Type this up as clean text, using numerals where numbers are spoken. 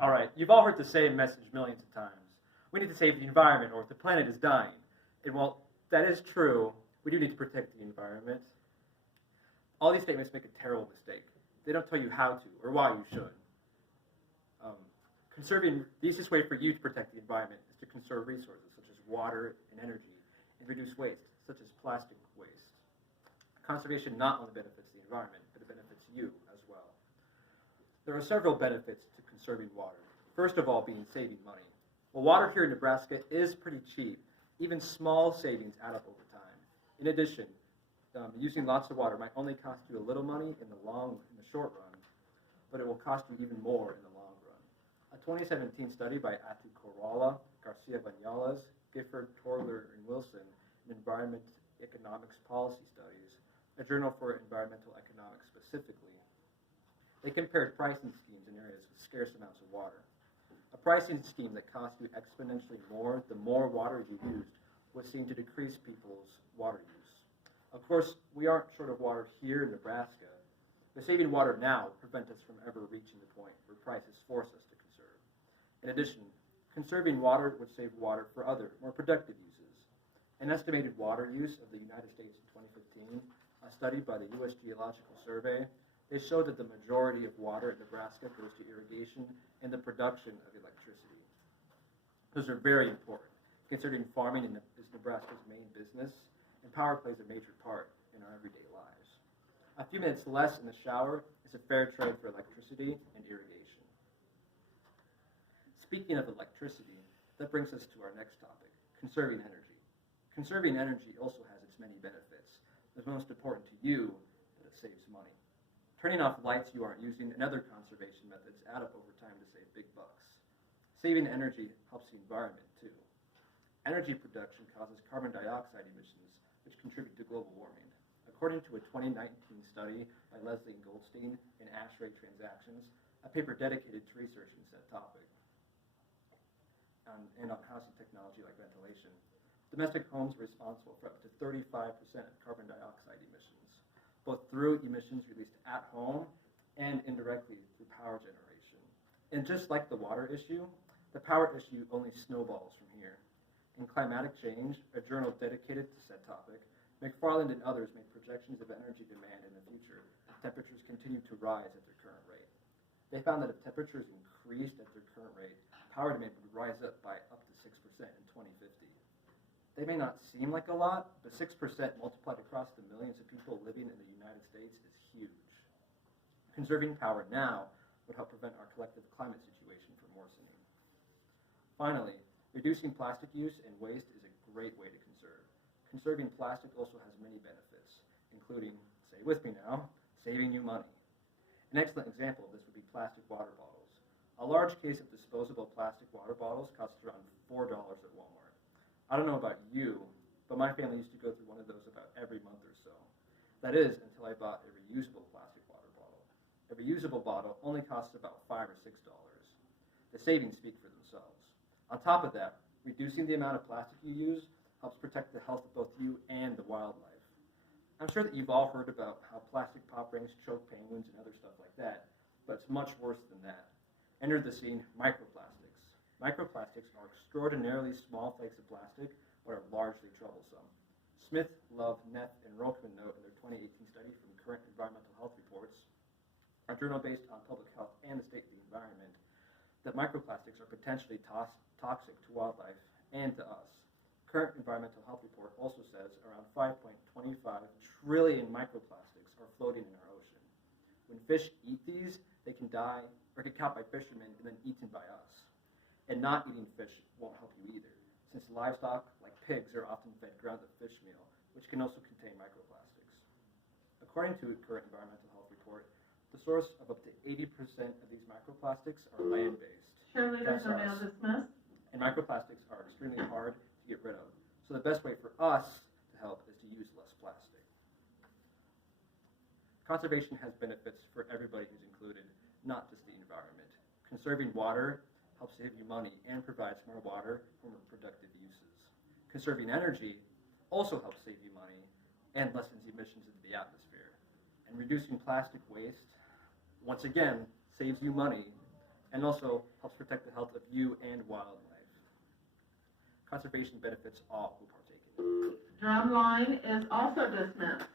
All right, you've all heard the same message millions of times. We need to save the environment or the planet is dying. And while that is true, we do need to protect the environment. All these statements make a terrible mistake. They don't tell you how to or why you should. The easiest way for you to protect the environment is to conserve resources such as water and energy and reduce waste, such as plastic waste. Conservation not only benefits the environment, but it benefits you as well. There are several benefits to conserving water. First of all being saving money. Well, water here in Nebraska is pretty cheap. Even small savings add up over time. In addition, using lots of water might only cost you a little money in the short run, but it will cost you even more in the long run. A 2017 study by Atu Korwala, Garcia Banyalas, Gifford, Torler, and Wilson in Environment Economics Policy Studies, a journal for environmental economics specifically, they compared pricing schemes in areas with scarce amounts of water. A pricing scheme that cost you exponentially more the more water you used was seen to decrease people's water use. Of course, we aren't short of water here in Nebraska, but saving water now would prevent us from ever reaching the point where prices force us to conserve. In addition, conserving water would save water for other, more productive uses. An estimated water use of the United States in 2015, a study by the U.S. Geological Survey, they showed that the majority of water in Nebraska goes to irrigation and the production of electricity. Those are very important, considering farming is Nebraska's main business, and power plays a major part in our everyday lives. A few minutes less in the shower is a fair trade for electricity and irrigation. Speaking of electricity, that brings us to our next topic, conserving energy. Conserving energy also has its many benefits. The most important to you, that it saves money. Turning off lights you aren't using and other conservation methods add up over time to save big bucks. Saving energy helps the environment too. Energy production causes carbon dioxide emissions, which contribute to global warming. According to a 2019 study by Leslie and Goldstein in ASHRAE Transactions, a paper dedicated to researching said topic, and on housing technology like ventilation, domestic homes are responsible for up to 35% of carbon dioxide emissions, both through emissions released at home and indirectly through power generation. And just like the water issue, the power issue only snowballs from here. In Climatic Change, a journal dedicated to said topic, McFarland and others made projections of energy demand in the future if temperatures continue to rise at their current rate. They found that if temperatures increased at their current rate, power demand would rise up by up to 6% in 2050. They may not seem like a lot, but 6% multiplied across the millions of people living in the United States is huge. Conserving power now would help prevent our collective climate situation from worsening. Finally, reducing plastic use and waste is a great way to conserve. Conserving plastic also has many benefits, including, say with me now, saving you money. An excellent example of this would be plastic water bottles. A large case of disposable plastic water bottles costs around $4 at Walmart. I don't know about you, but my family used to go through one of those about every month or so. That is, until I bought a reusable plastic water bottle. A reusable bottle only costs about $5 or $6. The savings speak for themselves. On top of that, reducing the amount of plastic you use helps protect the health of both you and the wildlife. I'm sure that you've all heard about how plastic pop rings choke penguins and other stuff like that, but it's much worse than that. Enter the scene, microplastics. Microplastics are extraordinarily small flakes of plastic, but are largely troublesome. Smith, Love, Neff, and Rolkman note in their 2018 study from Current Environmental Health Reports, a journal based on public health and the state of the environment, that microplastics are potentially toxic to wildlife and to us. Current Environmental Health Report also says around 5.25 trillion microplastics are floating in our ocean. When fish eat these, they can die or get caught by fishermen and then eaten by us. And not eating fish won't help you either, since livestock, like pigs, are often fed grounded fish meal, which can also contain microplastics. According to a Current Environmental Health Report, the source of up to 80% of these microplastics are land-based. Cheerleaders are now dismissed. And microplastics are extremely hard to get rid of. So the best way for us to help is to use less plastic. Conservation has benefits for everybody who's included, not just the environment. Conserving water helps save you money and provides more water for more productive uses. Conserving energy also helps save you money and lessens emissions into the atmosphere. And reducing plastic waste, once again, saves you money and also helps protect the health of you and wildlife. Conservation benefits all who partake in it. Drumline is also dismissed.